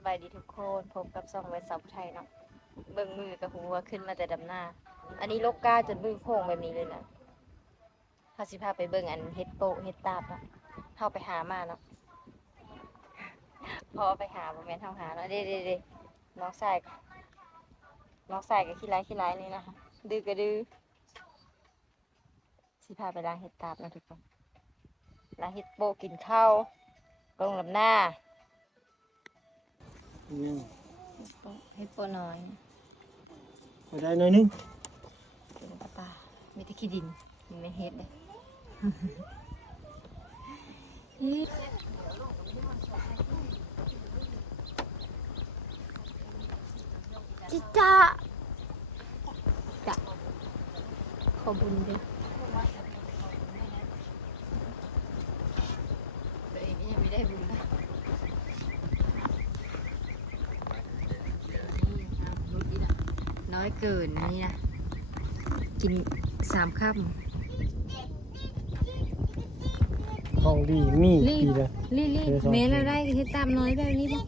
สบายดีทุกคนพบกับซองไว้สาวไทยเนาะเบิ่งมือกับหัวขึ้นมาแต่ดำหน้า อันนี้ลกกาจนมือโค้งแบบนี้เลยนะเขาสิพาไปเบิ่งอันเฮ็ดโปเฮ็ดตาบเนาะเข้าไปหามาเนาะพอไปหาบ่แม่นเฮาหาเนาะเด้เด้เด้น้องชายน้องชายกับขี้ไร้ขี้ไร้นี่นะคะดื้อก็ดื้อสิพาไปล้างเฮ็ดตาบนะทุกคนล้างเฮ็ดโปกินข้าวลงลำหน้า ยังเฮ็ดโปะน้อยไปได้หน่อยนึงเป็นปลาปลามีแต่ขี้ดินมันไม่เฮ็ดเลยจิจ้าจ้ะขอบุญด้วยตัวเองยังไม่ได้บุญนะ น้อยเกินนี่นะ กินสามค่ำของดีมีรีดีบเลยรีบรีบเดี๋ยวสองเมลอะไรเฮ็ดตามน้อยแบบนี้ป่ะ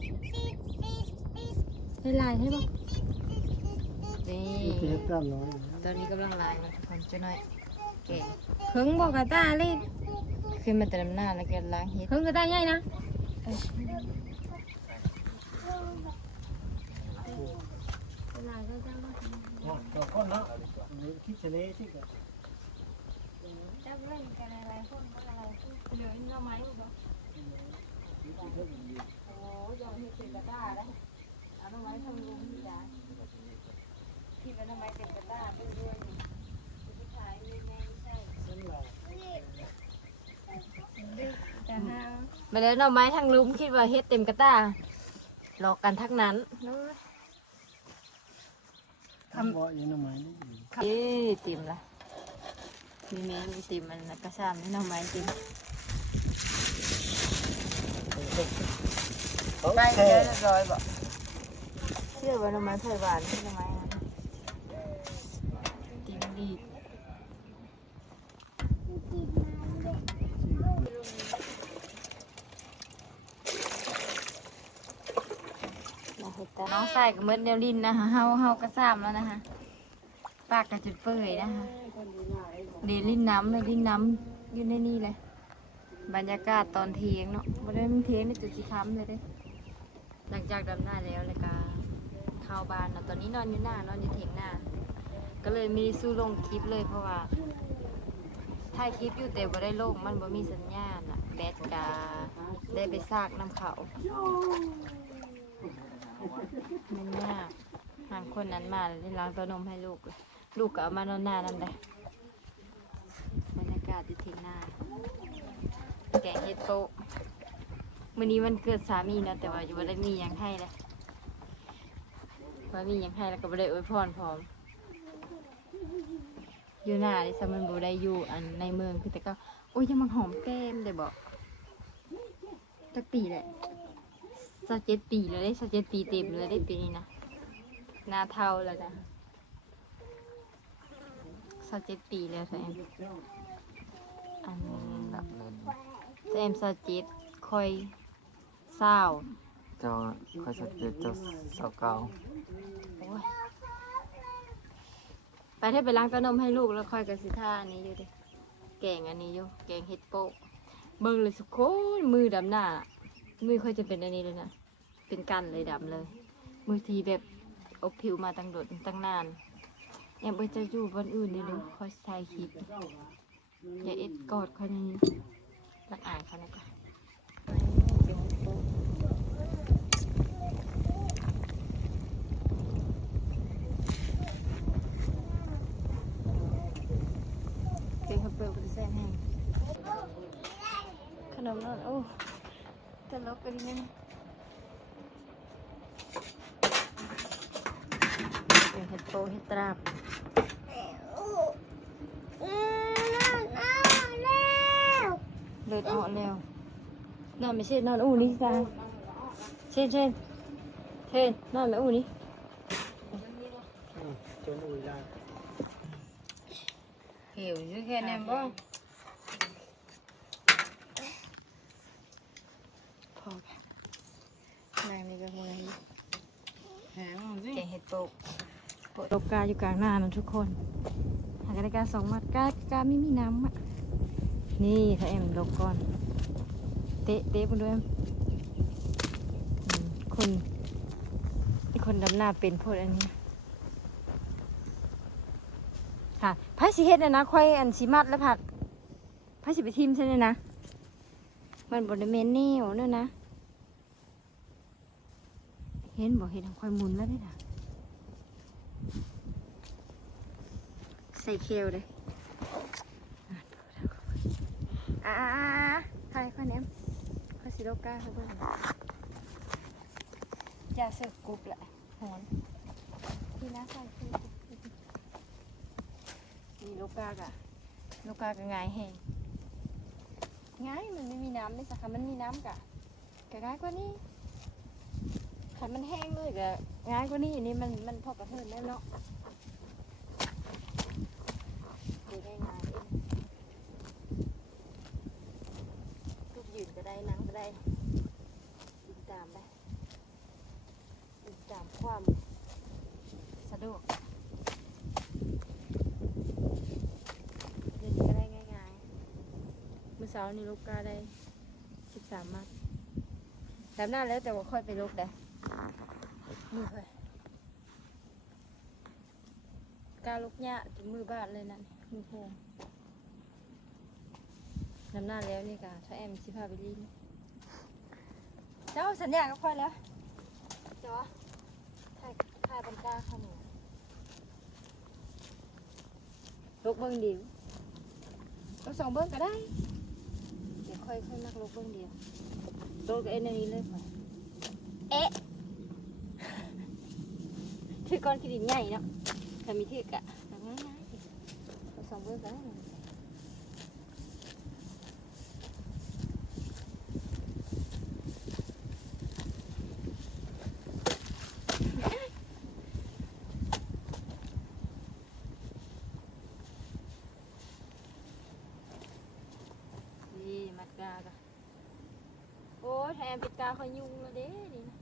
ได้ลายให้ป่ะนี่มีเทปตามน้อยตอนนี้กำลังลายนะทุกคนจะน้อยเก่งเพิ่งบอกกับตาเลยขึ้นมาแต่ลำหน้าแล้วก็ล้างเฮ็ดเพิ่งกับตาใหญ่นะเอ้ยได้ลายได้จังวะ ต่อคนเนาะคิดเฉลยสิครับจับเล่นกันอะไรพวกอะไรพวกเหลือเงาไม้บ่โอ้ยอมเฮ็ดเป็นกระด้าได้เอาน่อไม้ทำลุงพี่จ๋าที่เป็นน่อไม้เป็นกระด้าเป็นด้วยผู้ชายมีแม่ไม่ใช่มาแล้วหน่อไม้ทางลุมคิดว่าเฮ็ดเต็มกระตาหลอกกันทักนั้น ทำบ่อยู่หน่อไม้นี่เอ้ยติ่มละมีแม่มีติ่มมันนะกระชามนี่หน่อไม้ติ่มไปเรียบร้อยบ่เชื่อว่าหน่อไม้ไผ่หวานใช่หน่อไม้นั้นติ่มดี ใส่กับเมืดเดียวลินนะคะเฮาเฮากระซ้ำแล้วนะคะปากกระจุดเปื่อยนะคะเดลินน้ำเลยลินน้ำอยู่ในนี่เลย บรรยากาศตอนเทียงเนาะบ่ได้มันเทียงในจุดสีค้ำเลยเด้หลังจากดำหน้าแล้วเลยก็เข้าบ้านเนาะตอนนี้นอนอยู่หน้านอนอยู่เถียงหน้า ก็เลยมีสู้ลงคลิปเลยเพราะว่าถ่ายคลิปอยู่แต่บ่ได้ลงมันบ่มีสัญญาณอะแบตกาได้ไปซากน้ำเขา มันยากหางคนนั้นมาลยได้ล้างตัวนมให้ลูกเลยลูกก็เอามานอนหน้านั่นแหละบรรยากาศอยู่เถียงหน้า แกงเห็ดโตะมื้อนี้วันเกิดสามีนะแต่ว่าอยู่บ่ได้มีหยังให้เลยว่ามีหยังให้แล้วก็บ่ได้อวยพรพร้อม อยู่หน้าดิซะมันบ่ได้อยู่อันในเมืองคือแต่ก็โอ้ยยังมาหอมแก้มได้บ่จักปีแหละ สักเจ็ดปีแล้วได้สักเจ็ดปีเต็มเลยได้ปีนี้นะหน้าเท่าแล้วนะสักเจ็ดปีแล้วแฟนอันนี้แบบแซมสักเจ็ดค่อยเศร้าเจ้าคอยสังเกตเจ้าสาวเก่าโอ้ยไปให้ไปล้างเต้านมให้ลูกแล้วค่อยกระสิท่าอันนี้อยู่ดิแกงอันนี้อยู่แกงเห็ดโปะเบิ่งเลยสุกคนมือดำหน้ามือค่อยจะเป็นอันนี้เลยนะ เป็นกันเลยดำเลยมือทีแบบอบผิวมาตั้งโดดตั้งนานแอบไปจะอยู่บนอื่นเดี๋ยวดูคอยถ่ายคลิปอย่าเอ็ดกอดเขานี่รักอายเขานะจ๊ะเก่งเขาเปลือกเป็นแส้นแห้งขนมนั่นโอ้ตลกกันนี่เป็นเห็ดโป เห็ดตราบเลือดออกแล้วนอนไม่ใช่นอนอู้นี่ตาเช่นเช่นเช่นนอนไม่อู้นี่จนอุ้ยได้หิวอยู่แค่นั้นบ้างพอค่ะนางนี่ก็คงยังตก ตกกาอยู่กลางหน้านะทุกคนหากได้กาสองมัดกากาไม่มีน้ำอะนี่ถ้าแอมลกก่อน เตะเตะมาด้วยคนคนดำหน้าเป็นโพดอันนี้ค่ะไพ่สิเฮ็ดนะนะค่อยอันสีมัดแล้วผัดไพ่สิไปทิมใช่ไหมนะ มันบไดเมนแนวเนอะนะ เห็นบอกเห็นค่อยมุนแล้วนี่นะ ใส่เคลเลยอ่าใครข้อนี้ข้อสิโลก้าเขาเบิ่งจะเสิร์กรุบแหละหอนที่น่าใส่คือนี่โลกากะโลกากะง่ายแห้งง่ายมันไม่มีน้ำไม่สักคำมันมีน้ำกะกะง่ายกว่านี้ขันมันแห้งเลยก็ง่ายกว่านี้อันนี้มันมันพอกระเทินแล้เนาะดูได้ง่ายเองลูกยืนก็ได้นั่งก็ได้ยืนตามไปยืนตามความสะดวกเดี๋ยวนี้ก็ได้ง่ายๆ เมื่อเช้านี้ลูกกาได้สิบสามมัดดำหน้าแล้วแต่ว่าค่อยไปลูกได้มือเลยกาลุกเนี่ยถึงมือบาดเลยนั่นมือโพงน้ำหน้าแล้วนี่กะถ้าแอมสิพาไปลินเจ้าสัญญากับค่อยแล้วเจ้าถ่ายถ่ายบรรดาข้าหนูลุกเบิ้งเดียวเราสองเบิ้งก็ได้เดี๋ยว ค่อยค่อยนักลกเบื้องเดียวโดนกับเอ็นอันนี้เลยค่อยเอ๊ะถือก้อนขี้ดินใหญ่เนาะแต่มีถือกะง่ายๆสิเอาสองเบอร์กันมัดกากะ โอ้ยแทนปิดกาเขายุ่งแล้วเด้นี่นะ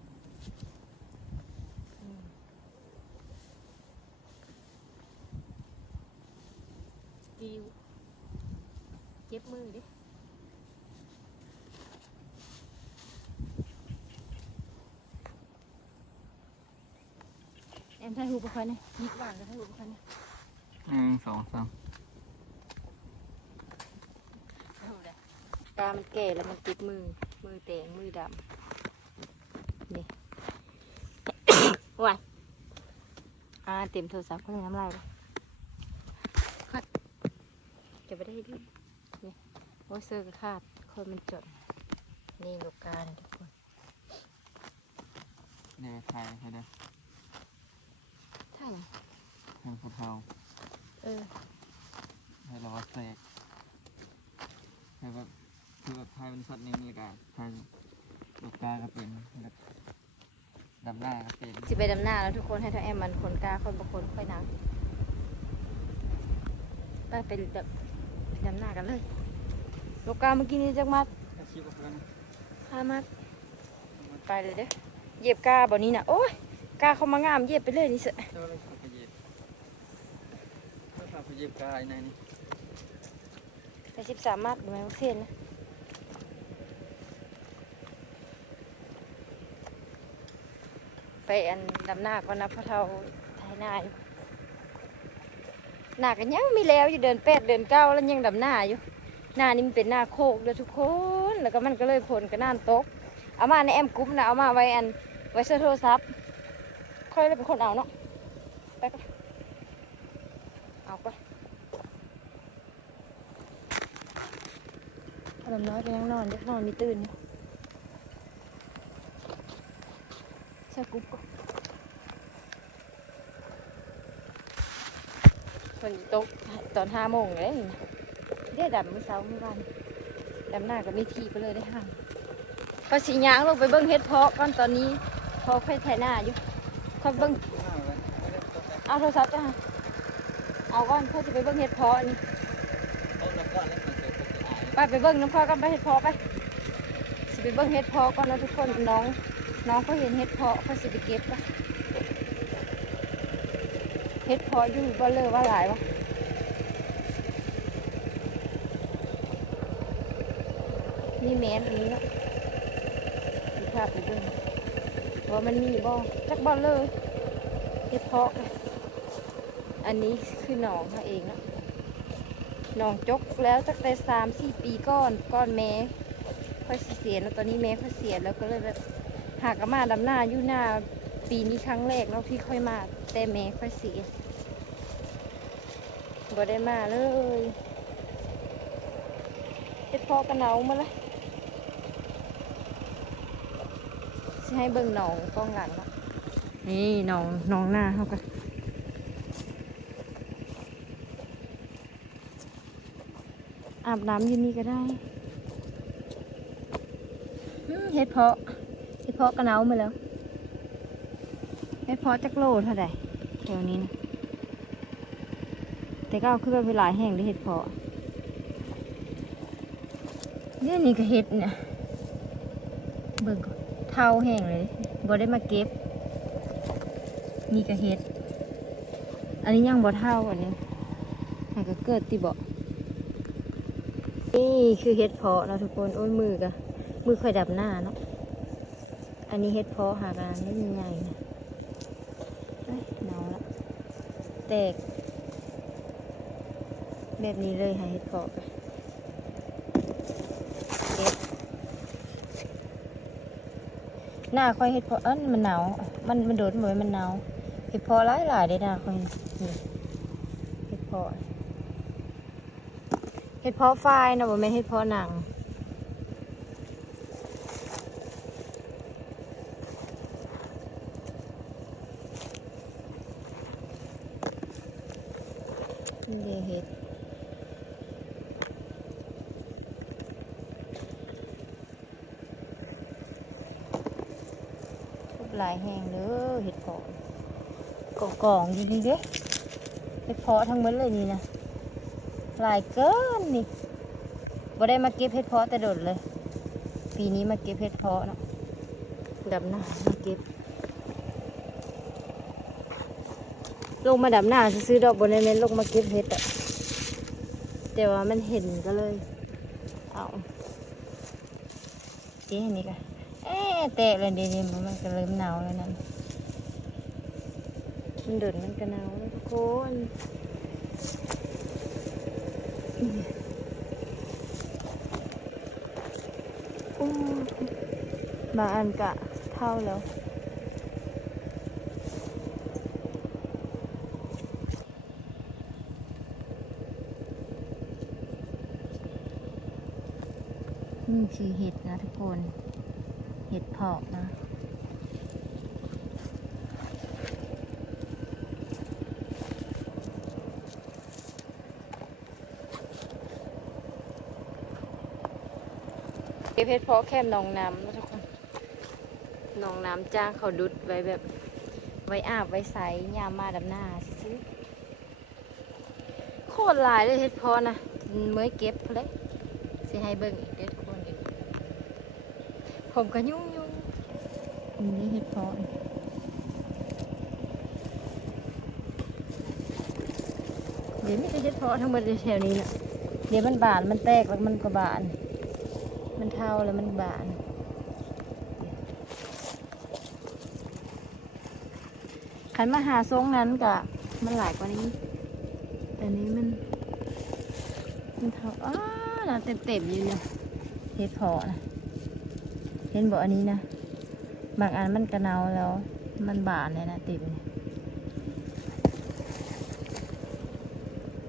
อืมกิวเจ็บมือดิแอมถ่ายหูปะคะเนี่ยนิดหวานก็ถ่ายหูปะคะเนี่ยหนึ่งสองสามเอาเลยตามันแก่แล้วมันติดมือ มือแดงมือดำนี่ ว้ายอ่าเต็มโทรศัพท์ก็เลยน้ำลายเลยคัดจะไปได้ดินี่โอ้ยเสื้อก็ขาดคนมันจด นี่ลูกกาเนี่ยทุกคนเดี๋ยวไทยให้ได้ใช่ไหมทางพุทเทาเออให้เราว่าแตกให้แบบ คือแบบไทยเป็นสัตว์นี้เลยกันไทยลูกกาก็เป็นแบบดำหน้าก็เป็นสิไปดำหน้าแล้วทุกคนให้ทั้งแอมมันคนกล้าคนบางคนค่อยนังไปไปแบบดำหน้ากันเลยลูกกาเมื่อกี้นี้จักมัดอาชีพของเราห้ามัดไปเลยเด้อเหยียบกาบ่นี้นะโอ้ยกาเขามางามเหยียบไปเลยนี่เสอะเจ้าเลยขับไปเหยียบเจ้าขับไปเหยียบกายในนี่ไปสิบสามมัดดูไหมพวกเทนนะ ไปอันดำหน้าก่อนนะเพราะเท่าไทยนายหน้ากันยังมีแล้วอยู่เดินแปดเดินเก้าแล้วยังดำหน้าอยู่ หน้านี่มันเป็นหน้าโคกเลยทุกคน แล้วก็มันก็เลยผลกับหน้าตก เอามาในแอมกรุ๊ปนะเอามาไว้อันไว้เสื้อโทรศัพท์ ค่อยเลยเป็นคนเอาเนาะไปก่อนเอาก่อนอารมณ์น้อยก็ยังนอนเด็กนอนมีตื่นอยู่ ใช่กรุ๊ปก่อนฝนตกตอนห้าโมงเลยนี่เดี๋ยวดำมื้อเช้ามื้อวันดำหน้าก็มีทีไปเลยได้ห่างก็สียางลงไปเบิ้งเฮ็ดเพาะก่อนตอนนี้พอค่อยไถหน้าอยู่ค่อยเบิ้งเอาโทรศัพท์จ้ะเอาก่อนเพื่อจะไปเบิ้งเฮ็ดเพาะนี่ต้นละก้อนแล้วมันจะเป็นอายไปไปเบิ้งน้ำพ่อกันไปเฮ็ดเพาะไปสิไปเบิ้งเฮ็ดเพาะก่อนนะทุกคนน้อง น้องเขาเห็นเฮ็ดเพาะเขาสิไปเก็บไปเฮ็ดเพออยู่บ่เลยว่าหลายวะนี่แมนอันนี้เนาะดูภาพไปเบิ่งว่ามันมีบ่จักบ่เลยเฮ็ดเพาะ อันนี้คือหนองเขาเองเนาะหนองจกแล้วตั้งแต่สามสี่ปีก่อนก่อนแม่ค่อยเสียแล้วตอนนี้แม่ค่อยเสียแล้วก็เลยแบบ หากมาดำหน้าอยู่หน้าปีนี้ครั้งแรกเนาะที่ค่อยมา แต่แม่ค่อยเสียบ่ได้มาเลยเฮ็ดพอกระเนามาเลยสิให้เบิ่งหนองก้องหลังเนะนี่หนองหนองหน้าเขากันอาบน้ำยู่นี่ก็ได้เฮ็ดเพาะ เฮ็ดเพาะกระเนามาแล้วเฮ็ดเพาะจักโลเท่าไหร่แถวนี้นะแต่ก็เอาขึ้นไปเป็นหลายแห่งได้เห็ดเพาะเนี่ยนี่ก็เห็ดเนี่ยเบิ่งก่อนเท่าแห้งเลยบ่ได้มาเก็บ นี่ก็เห็ด อันนี้ยังบ่เท่าอันนี้หาก็เกิดติบ่นี่คือเห็ดเพาะเนาะทุกคนโอ้ยมือกะมือค่อยดับหน้าเนาะ อันนี้เห็ดเพาะหากันได้ยังไงเหนาละแตก แบบนี้เลยค่ะเห็ดเพาะค่ะเก็บหน้าค่อยเห็ดเพาะเอ้นมันหนาวมันมันโดดเหมือนมันหนาวเห็ดเพาะหลายหลายๆเด้หน้าค่อยนี่เห็ดเพาะเห็ดเพาะฝ้ายนะบ่แม่นเห็ดเพาะหนัง นี่เด้เห็ดทุบหลายแห้งเด้อเห็ดกองกองๆอยู่นี่เด้เห็ดเพาะทั้งหมดเลยนี่นะหลายเกินนี่บ่ได้มาเก็บเห็ดเพาะแต่โดดเลย ปีนี้มาเก็บเห็ดเพาะเนาะดับหน้ามาเก็บ ลงมาดับหน้าซื้อดอกบนเน้นๆลงมาเก็บเห็ดอะแต่ว่ามันเห็นก็เลย เอาเจ๊อันนี้กันเอ๊ะแตกเลยดี๋ยวนี้มันก็เริ่มหนาวแล้วนั่นมันโดดมันก็หนาวแล้วทุกคนบางอันกะเท่าแล้ว นี่คือเห็ดนะทุกคน เห็ดเพาะนะเก็บเห็ดเพาะแค่หนองน้ำนะทุกคนหนองน้ำจ้างเขาดุดไว้แบบ ไว้อาบไว้ใสยามมาดำหน้าซื้อโคตรหลายเลยเห็ดเพาะนะเมื่อเก็บเลยสิให้เบิ่งอีกเด้อนเด้อ ผมก็ยุ่งยุ่งนี่เห็ดเพาะนี่เดี๋ยวนี้ก็เห็ดเพาะทั้งหมดในแถวนี้นะเดี๋ยวมันบานมันแตกแล้วมันก็บาน มันเท่าแล้วมันบานขันมาหาทรงนั้นกะมันหลายกว่านี้ แต่นี้มัน มันเท่าอ้าน่ะเต็มๆอยู่เนี่ยเห็ดเพาะนะเห็นบอกอันนี้นะ บางอันมันกระเนาแล้ว มันบานเลยนะต็มเนี่ย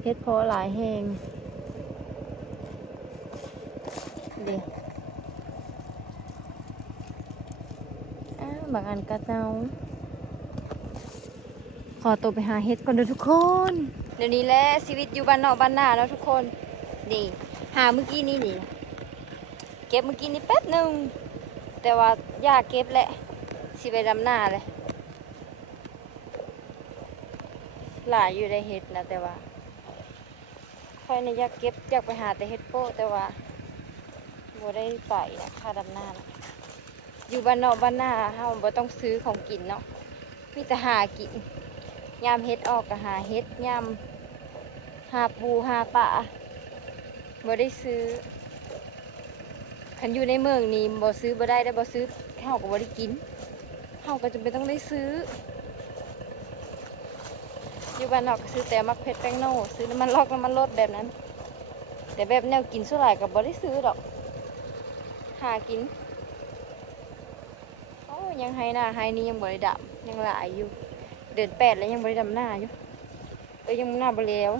เห็ดเพาะหลายแหงเดี๋ยวอ้าวบางอันกระเนาขอตัวไปหาเห็ดก่อนเด้อทุกคน เดี๋ยวนี้แหละชีวิตอยู่บ้านนอกบ้านนาแล้วทุกคน นี่ หาเมื่อกี้นี่นี่ เก็บเมื่อกี้นี่แป๊บหนึ่ง แต่ว่าอยากเก็บแหละสิไปดำหน้าเลย หลายอยู่ในเห็ดนะแต่ว่าค่อยในอยากเก็บอยากไปหาแต่เห็ดโป้แต่ว่าบ่ได้ไปนะค่าดำหน้านะอยู่บ้านนอกบ้านหน้าเฮาบ่ต้องซื้อของกินเนาะมีแต่หากินยามเฮ็ดออกก็หาเฮ็ดยามหาปูหาปลาบ่ได้ซื้อ คันอยู่ในเมืองนี่บ่ซื้อบ่ได้ได้บ่ซื้อเฮาวก็บ่ได้กินเฮาวก็จำเป็นต้องได้ซื้อ อยู่บ้านนอกก็ซื้อแต่มักเผ็ดแป้งโน่ซื้อน้ำมันลอกน้ำมันรดแบบนั้น แต่แบบแนวกินส่วนหลายก็บ่ได้ซื้อดอก หากินโอ้ยังให้หน้าให้นี่ยังบ่ได้ดำยังหลายอยู่ เดือนแปดแล้วยังบ่ได้ดำหน้าอยู่เอ้ยยังหน้าบ่แล้ว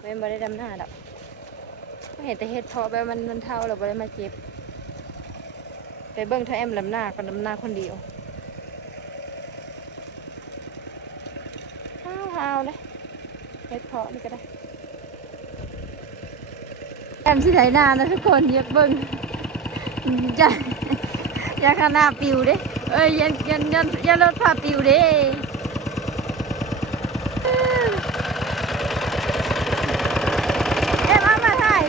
ไม่บ่ได้ดำหน้าดอก เห็นแต่เฮ็ดเพาะแบบมันมันเท่าแล้วบ่ได้มาเก็บ ไปเบิ่งถ้าแอมดำหน้าก็ดำหน้าคนเดียวห้าวหาวเลยเฮ็ดเพาะนี่ก็ได้ แอมสิไถนานะทุกคนอยากเบิ่งจะอยากขนาปิวเด้เอ้ยยันยันยันยันรถพาปิวเด้ เอ็มเอามาถ่าย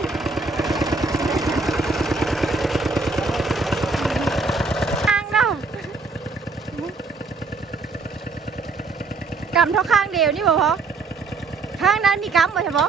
ข้างเนาะ กำเท่าข้างเดียวนี่บ่พอข้างนั้นมีกำบ่ใช่บ่